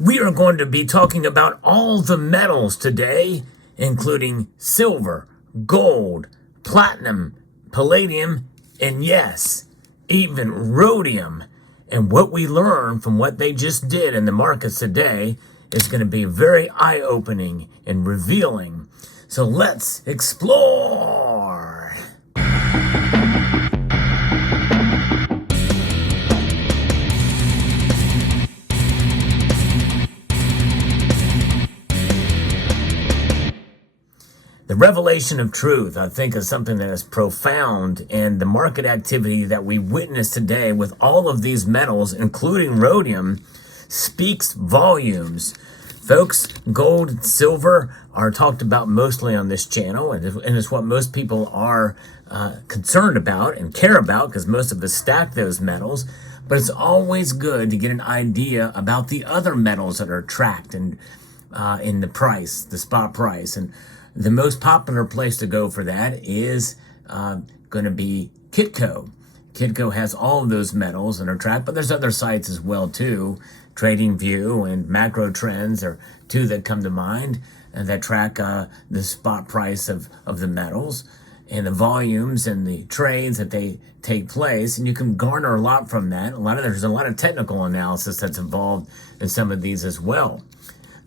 We are going to be talking about all the metals today, including silver, gold, platinum, palladium, and yes, even rhodium. And what we learn from what they just did in the markets today is going to be very eye-opening and revealing. So let's explore. The revelation of truth, I think, is something that is profound, and the market activity that we witness today with all of these metals, including rhodium, speaks volumes. Folks, gold and silver are talked about mostly on this channel, and it's what most people are concerned about and care about because most of us stack those metals. But it's always good to get an idea about the other metals that are tracked and in the price, the spot price. And the most popular place to go for that is going to be Kitco. Kitco has all of those metals and are tracked, but there's other sites as well too. TradingView and Macro Trends are two that come to mind and that track the spot price of the metals and the volumes and the trades that they take place. And you can garner a lot from that. There's a lot of technical analysis that's involved in some of these as well.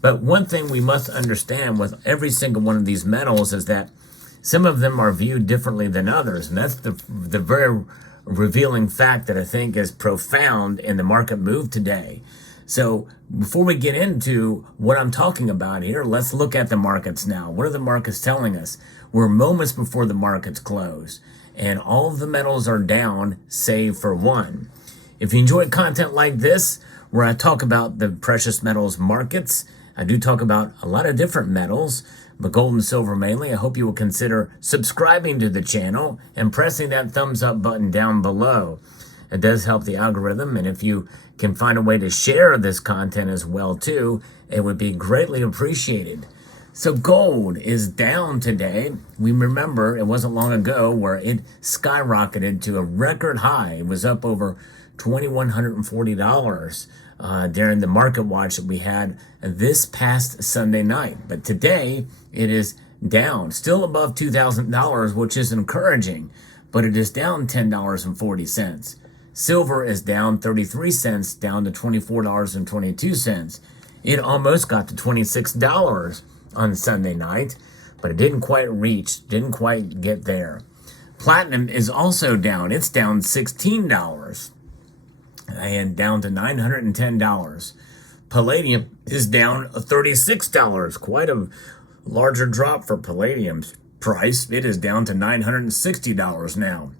But one thing we must understand with every single one of these metals is that some of them are viewed differently than others. And that's the very revealing fact that I think is profound in the market move today. So before we get into what I'm talking about here, let's look at the markets now. What are the markets telling us? We're moments before the markets close, and all of the metals are down, save for one. If you enjoy content like this, where I talk about the precious metals markets, I do talk about a lot of different metals, but gold and silver mainly. I hope you will consider subscribing to the channel and pressing that thumbs up button down below. It does help the algorithm, and if you can find a way to share this content as well too, it would be greatly appreciated. So gold is down today. We remember it wasn't long ago where it skyrocketed to a record high. It was up over $2,140 during the market watch that we had this past Sunday night. But today it is down, still above $2,000, which is encouraging, but it is down $10.40. Silver is down 33 cents, down to $24.22. It almost got to $26 on Sunday night, but it didn't quite get there. Platinum is also down. It's down $16 and down to $910. Palladium is down $36, quite a larger drop for palladium's price. It is down to $960 now.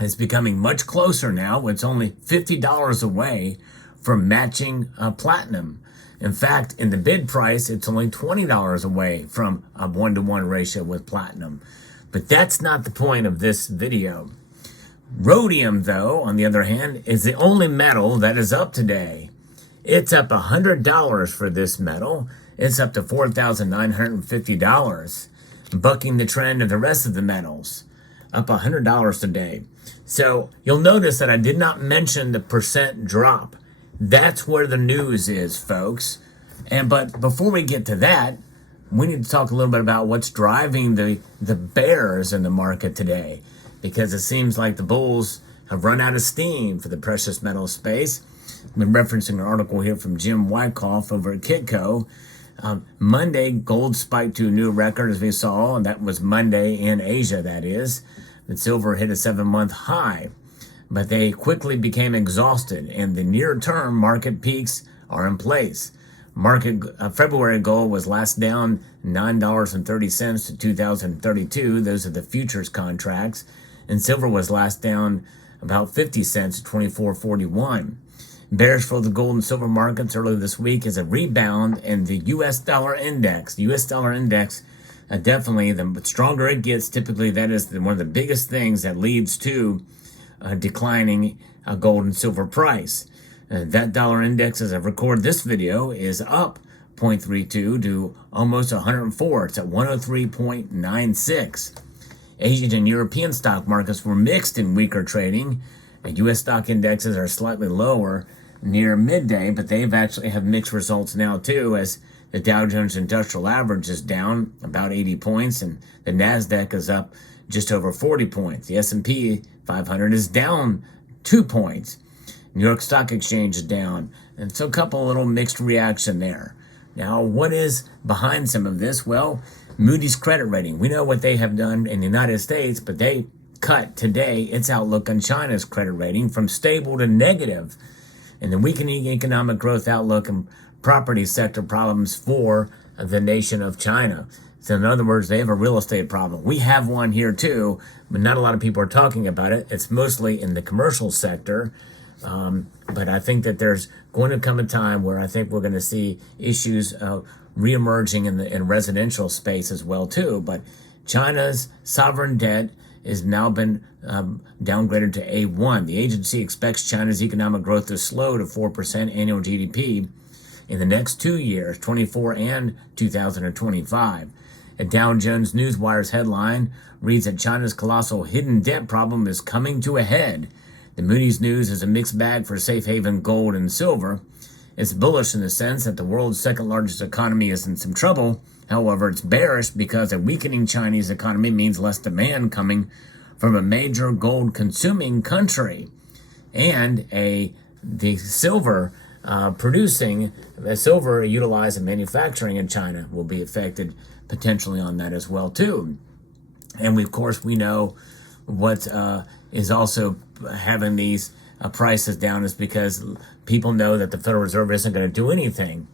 It's becoming much closer now. It's only $50 away from matching platinum. In fact, in the bid price, it's only $20 away from a 1-to-1 ratio with platinum. But that's not the point of this video. Rhodium, though, on the other hand, is the only metal that is up today. It's up $100 for this metal. It's up to $4,950, bucking the trend of the rest of the metals, up $100 today. So you'll notice that I did not mention the percent drop. That's where the news is, folks. But before we get to that, we need to talk a little bit about what's driving the bears in the market today, because it seems like the bulls have run out of steam for the precious metal space. I've been referencing an article here from Jim Wyckoff over at Kitco. Monday, gold spiked to a new record, as we saw, and that was Monday in Asia, that is. And silver hit a 7-month high, but they quickly became exhausted, and the near-term market peaks are in place. February gold was last down $9.30 to 2032. Those are the futures contracts. And silver was last down about 50 cents to 24.41. Bearish for the gold and silver markets earlier this week is a rebound in the U.S. dollar index. The U.S. dollar index, definitely, the stronger it gets, typically that is one of the biggest things that leads to declining gold and silver price. That dollar index, as I record this video, is up 0.32 to almost 104. It's at 103.96. Asian and European stock markets were mixed in weaker trading. U.S. stock indexes are slightly lower near midday, but they've actually have mixed results now too, as the Dow Jones Industrial Average is down about 80 points, and the NASDAQ is up just over 40 points. The S&P 500 is down 2 points. New York Stock Exchange is down. And so a couple little mixed reaction there. Now, what is behind some of this? Well, Moody's credit rating. We know what they have done in the United States, but they cut today its outlook on China's credit rating from stable to negative, and the weakening economic growth outlook and property sector problems for the nation of China. So in other words, they have a real estate problem. We have one here too, but not a lot of people are talking about it. It's mostly in the commercial sector. But I think that there's going to come a time where I think we're going to see issues reemerging in the residential space as well too. But China's sovereign debt has now been downgraded to A1. The agency expects China's economic growth to slow to 4% annual GDP in the next 2 years, 24 and 2025. A Dow Jones Newswire's headline reads that China's colossal hidden debt problem is coming to a head. The Moody's news is a mixed bag for safe haven gold and silver. It's bullish in the sense that the world's second largest economy is in some trouble. However, it's bearish because a weakening Chinese economy means less demand coming from a major gold consuming country. And the silver silver utilized in manufacturing in China will be affected potentially on that as well too. And of course we know what is also having these prices down is because people know that the Federal Reserve isn't going to do anything,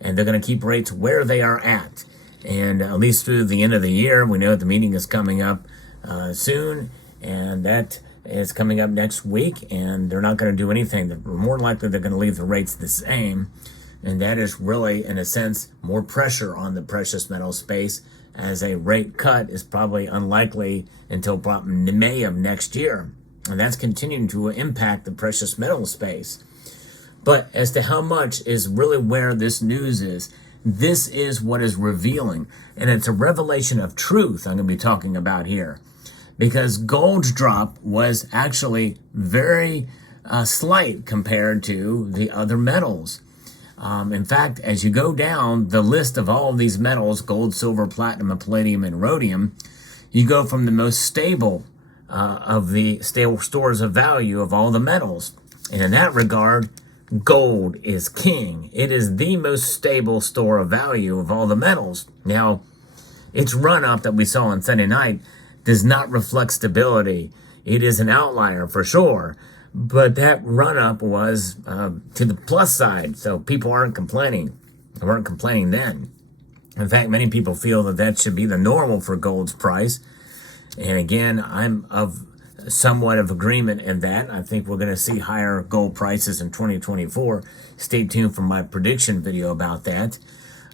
and they're going to keep rates where they are at. And at least through the end of the year, we know the meeting is coming up soon, and that is coming up next week, and they're not going to do anything. They're more likely they're going to leave the rates the same, and that is really, in a sense, more pressure on the precious metal space, as a rate cut is probably unlikely until probably May of next year. And that's continuing to impact the precious metal space. But as to how much is really where this news is, this is what is revealing. And it's a revelation of truth I'm going to be talking about here. Because gold's drop was actually very slight compared to the other metals. In fact, as you go down the list of all of these metals, gold, silver, platinum, and palladium, and rhodium, you go from the most stable of the stable stores of value of all the metals. And in that regard, gold is king. It is the most stable store of value of all the metals. Now, its run-up that we saw on Sunday night does not reflect stability. It is an outlier for sure. But that run-up was to the plus side, so people aren't complaining. They weren't complaining then. In fact, many people feel that that should be the normal for gold's price. And again, I'm of somewhat of agreement in that. I think we're going to see higher gold prices in 2024. Stay tuned for my prediction video about that.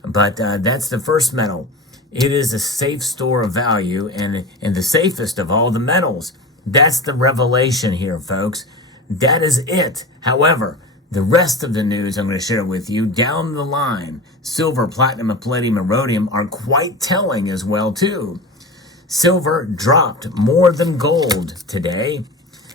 But that's the first metal. It is a safe store of value and the safest of all the metals. That's the revelation here, folks. That is it. However, the rest of the news I'm going to share with you down the line, silver, platinum, and palladium, and rhodium are quite telling as well too. Silver dropped more than gold today.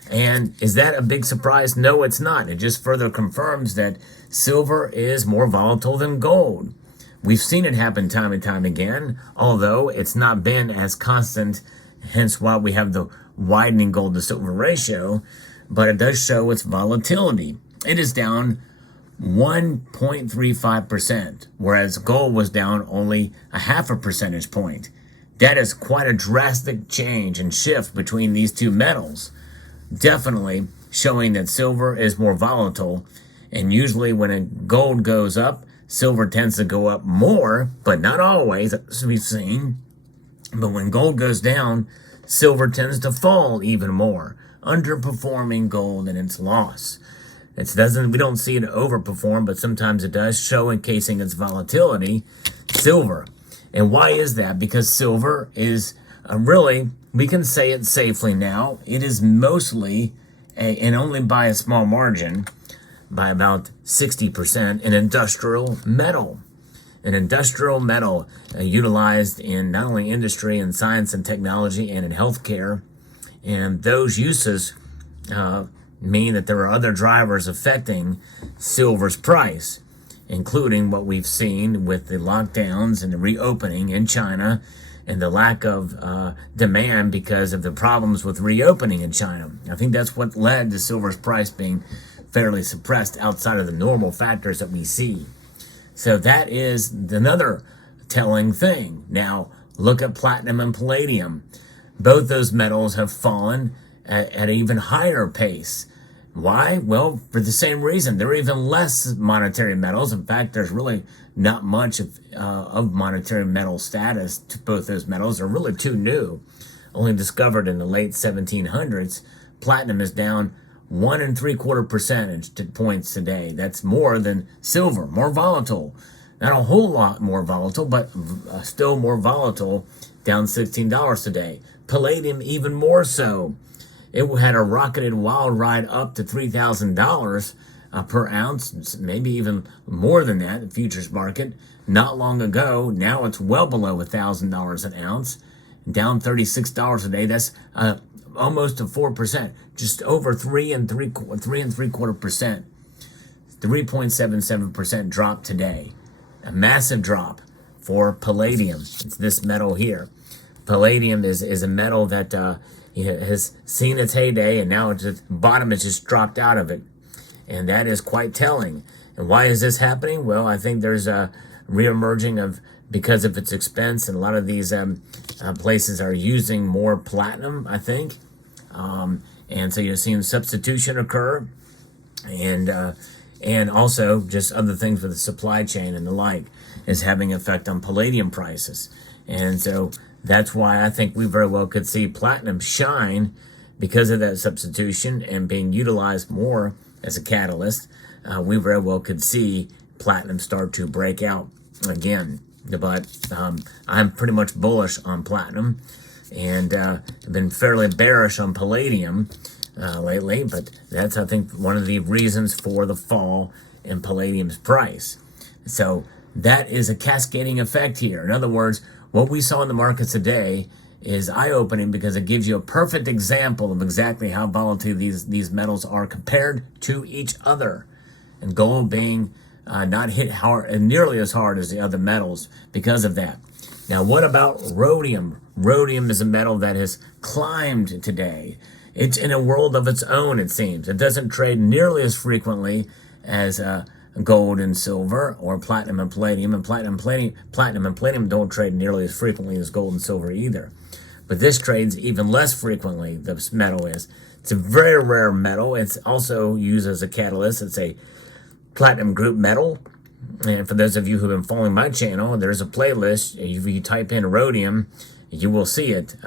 And is that a big surprise? No, it's not. It just further confirms that silver is more volatile than gold. We've seen it happen time and time again, although it's not been as constant, hence why we have the widening gold to silver ratio, but it does show its volatility. It is down 1.35%, whereas gold was down only a half a percentage point. That is quite a drastic change and shift between these two metals. Definitely showing that silver is more volatile, and usually when a gold goes up, silver tends to go up more, but not always, as we've seen. But when gold goes down, silver tends to fall even more, underperforming gold in its loss. We don't see it overperform, but sometimes it does, showcasing its volatility, silver. And why is that? Because silver is really, we can say it safely now, it is mostly, and only by a small margin, by about 60%, an industrial metal. An industrial metal utilized in not only industry and science and technology and in healthcare. And those uses mean that there are other drivers affecting silver's price, including what we've seen with the lockdowns and the reopening in China and the lack of demand because of the problems with reopening in China. I think that's what led to silver's price being fairly suppressed outside of the normal factors that we see. So that is another telling thing. Now, look at platinum and palladium. Both those metals have fallen at an even higher pace. Why? Well, for the same reason. They're even less monetary metals. In fact, there's really not much of monetary metal status to both those metals. They're really too new, only discovered in the late 1700s. Platinum is down 1.75 percentage points today. That's more than silver, more volatile. Not a whole lot more volatile, but still more volatile, down $16 today. Palladium even more so. It had a rocketed wild ride up to $3,000 per ounce, maybe even more than that, the futures market, not long ago. Now it's well below $1,000 an ounce, down $36 a day. That's almost a 4%, just over 3.75%, 3.77% drop today. A massive drop for palladium. It's this metal here. Palladium is a metal that has seen its heyday, and now it's just, bottom has just dropped out of it. And that is quite telling. And why is this happening? Well, I think there's a reemerging because of its expense, and a lot of these places are using more platinum, I think. And so you're seeing substitution occur, and also just other things with the supply chain and the like is having an effect on palladium prices. And so that's why I think we very well could see platinum shine because of that substitution and being utilized more as a catalyst. We very well could see platinum start to break out again. But I'm pretty much bullish on platinum, and I've been fairly bearish on palladium lately, but that's, I think, one of the reasons for the fall in palladium's price. So that is a cascading effect here. In other words, what we saw in the markets today is eye-opening because it gives you a perfect example of exactly how volatile these metals are compared to each other. And gold being not hit hard, nearly as hard as the other metals because of that. Now, what about rhodium? Rhodium is a metal that has climbed today. It's in a world of its own, it seems. It doesn't trade nearly as frequently as gold and silver, or platinum and palladium. And platinum and palladium don't trade nearly as frequently as gold and silver either. But this trades even less frequently, this metal is. It's a very rare metal. It's also used as a catalyst. It's a platinum group metal. And for those of you who've been following my channel, there's a playlist. If you type in rhodium, you will see it.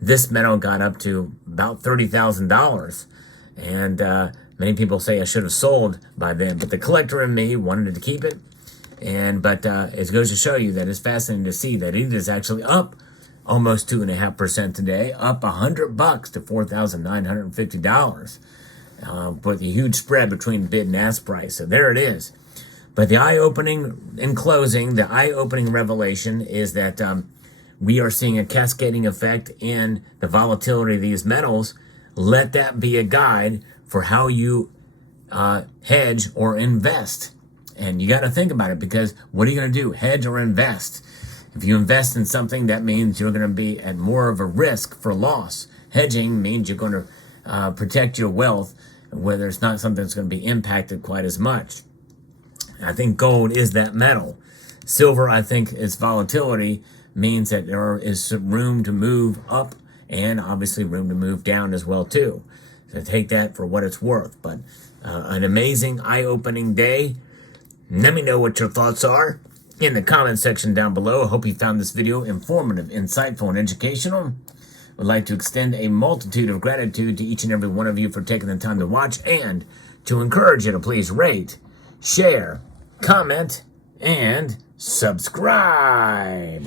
This metal got up to about $30,000. And many people say I should have sold by then. But the collector in me wanted to keep it. But it goes to show you that it's fascinating to see that it is actually up almost 2.5% today, up $100 to $4,950. With a huge spread between bid and ask price. So there it is. But the eye-opening, in closing, the eye-opening revelation is that we are seeing a cascading effect in the volatility of these metals. Let that be a guide for how you hedge or invest. And you got to think about it, because what are you going to do? Hedge or invest? If you invest in something, that means you're going to be at more of a risk for loss. Hedging means you're going to protect your wealth, whether it's not something that's going to be impacted quite as much. I think gold is that metal. Silver, I think, its volatility means that there is room to move up and obviously room to move down as well too. So take that for what it's worth. But an amazing eye-opening day. Let me know what your thoughts are in the comment section down below. I hope you found this video informative, insightful, and educational. Would like to extend a multitude of gratitude to each and every one of you for taking the time to watch, and to encourage you to please rate, share, comment, and subscribe.